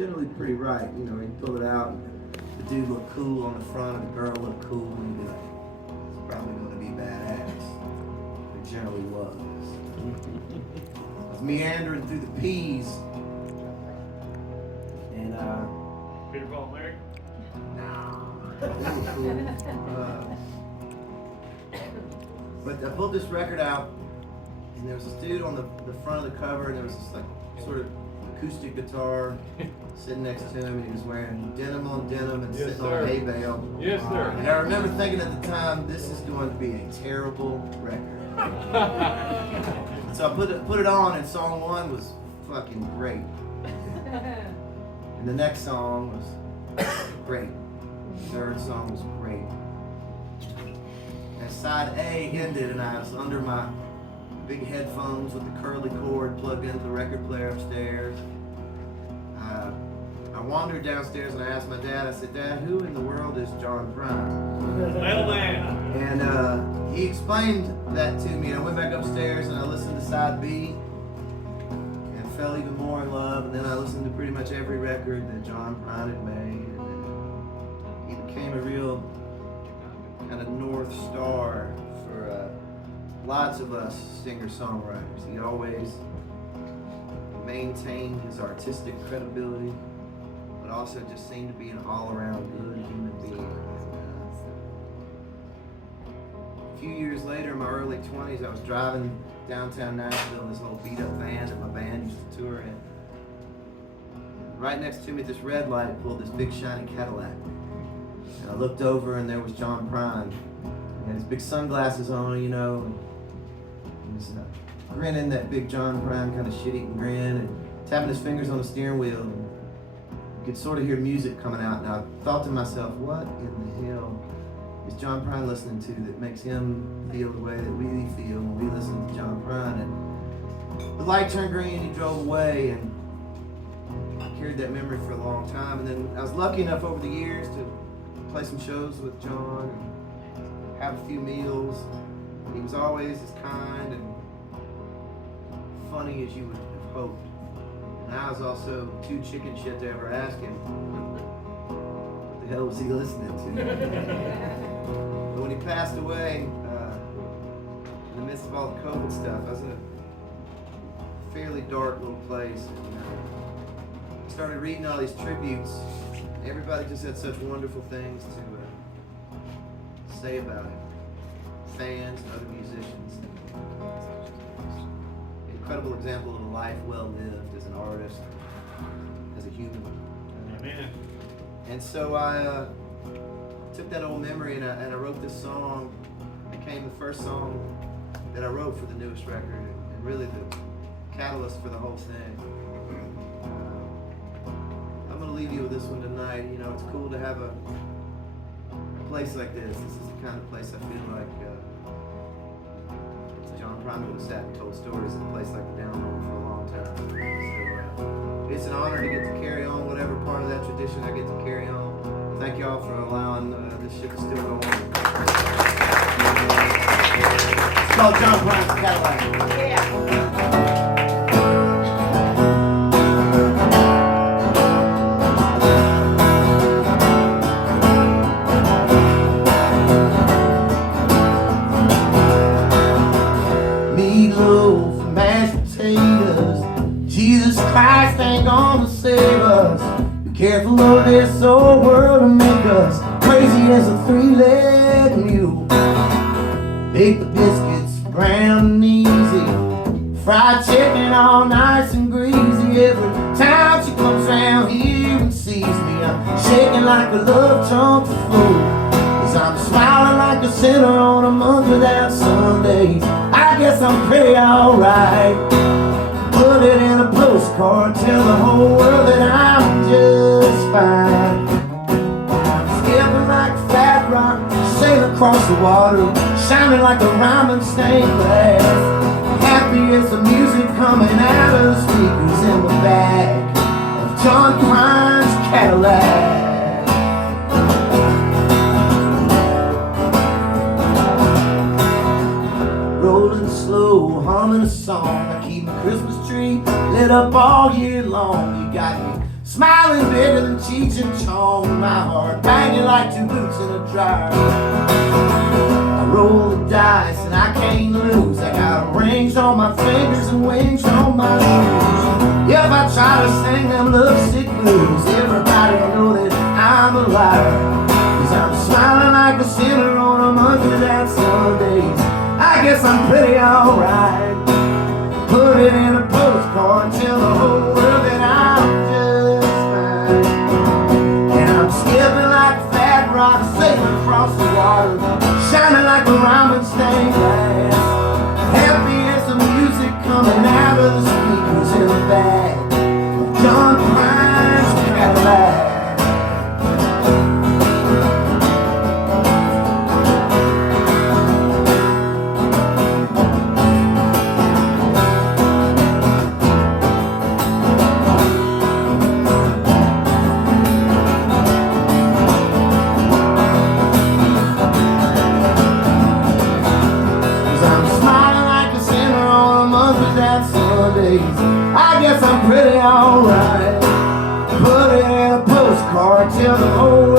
generally pretty right. You know, he'd pull it out, and the dude looked cool on the front, and the girl looked cool, and he'd be like, it's probably going to be badass. It generally was. I was meandering through the P's, and Peter Paul and Larry? they were cool. But I pulled this record out, and there was this dude on the front of the cover, and there was this like sort of acoustic guitar sitting next to him, and he was wearing denim on denim and sitting on a hay bale. Yes, sir. And I remember thinking at the time, this is going to be a terrible record. So I put it on, and song 1 was fucking great. And the next song was great. The third song was great. And side A ended, and I was under my big headphones with the curly cord plugged into the record player upstairs. I wandered downstairs and I asked my dad, I said, Dad, who in the world is John Prines? Mailman. And he explained that to me. I went back upstairs and I listened to side B and fell even more in love. And then I listened to pretty much every record that John Prine had made. And he became a real kind of North Star for lots of us singer-songwriters. He always maintained his artistic credibility, but also just seemed to be an all-around good human being. A few years later, in my early 20s, I was driving downtown Nashville in this little beat-up van that my band used to tour in. Right next to me at this red light pulled this big shiny Cadillac. And I looked over and there was John Prine. He had his big sunglasses on, you know, and he was grinning that big John Prine kind of shit-eating grin and tapping his fingers on the steering wheel. And you could sort of hear music coming out. And I thought to myself, what in the hell is John Prine listening to that makes him feel the way that we feel when we listen to John Prine? And the light turned green, he drove away, and I carried that memory for a long time. And then I was lucky enough over the years to play some shows with John and have a few meals. He was always as kind and funny as you would have hoped. And I was also too chicken shit to ever ask him, what the hell was he listening to? But when he passed away, in the midst of all the COVID stuff, I was in a fairly dark little place. And I started reading all these tributes. Everybody just had such wonderful things to say about him. Fans and other musicians. Incredible example of a life well lived as an artist, as a human. Amen. And so I took that old memory and I wrote this song. It became the first song that I wrote for the newest record, and really the catalyst for the whole thing. I'm going to leave you with this one tonight. You know, it's cool to have a place like this. This is the kind of place I feel like John Prine would have sat and told stories at a place like the Down Home for a long time. So, it's an honor to get to carry on whatever part of that tradition I get to carry on. Thank y'all for allowing this shit to still go on. It's called John Prine's Cadillac. Yeah. Meatloaf, mashed potatoes. Jesus Christ ain't gonna save us. Be careful of this old world and make us crazy as a three-legged mule. Bake the biscuits brown and easy. Fried chicken all nice and greasy. Every time she comes round here and sees me, I'm shaking like a love trunk for food. Cause I'm smiling like a sinner on a month without Sundays. I guess I'm pretty alright. Put it in a postcard, tell the whole world that I'm just fine. I'm skipping like a fat rock, sailing across the water, shining like a diamond stained glass. Happy as the music coming out of the speakers in the back of John Prine's Cadillac. Rolling slow, humming a song. I keep my Christmas tree lit up all year long. You got me Smiling bigger than Cheech and Chong. My heart banging like two boots in a dryer. I roll the dice and I can't lose. I got rings on my fingers and wings on my shoes. If I try to sing them lovesick blues, everybody will know that I'm a liar. Cause I'm smiling like a sinner on a Monday that Sundays. I guess I'm pretty alright. Put it in a postcard, tell the whole world that I'm just fine. And I'm skipping like a fat rock, sailing across the water, shining like a ramen stained glass. Happy as the music coming out of the speakers in the back of John Prines' Cadillac. I guess I'm pretty alright. Put it in a postcard, tell the whole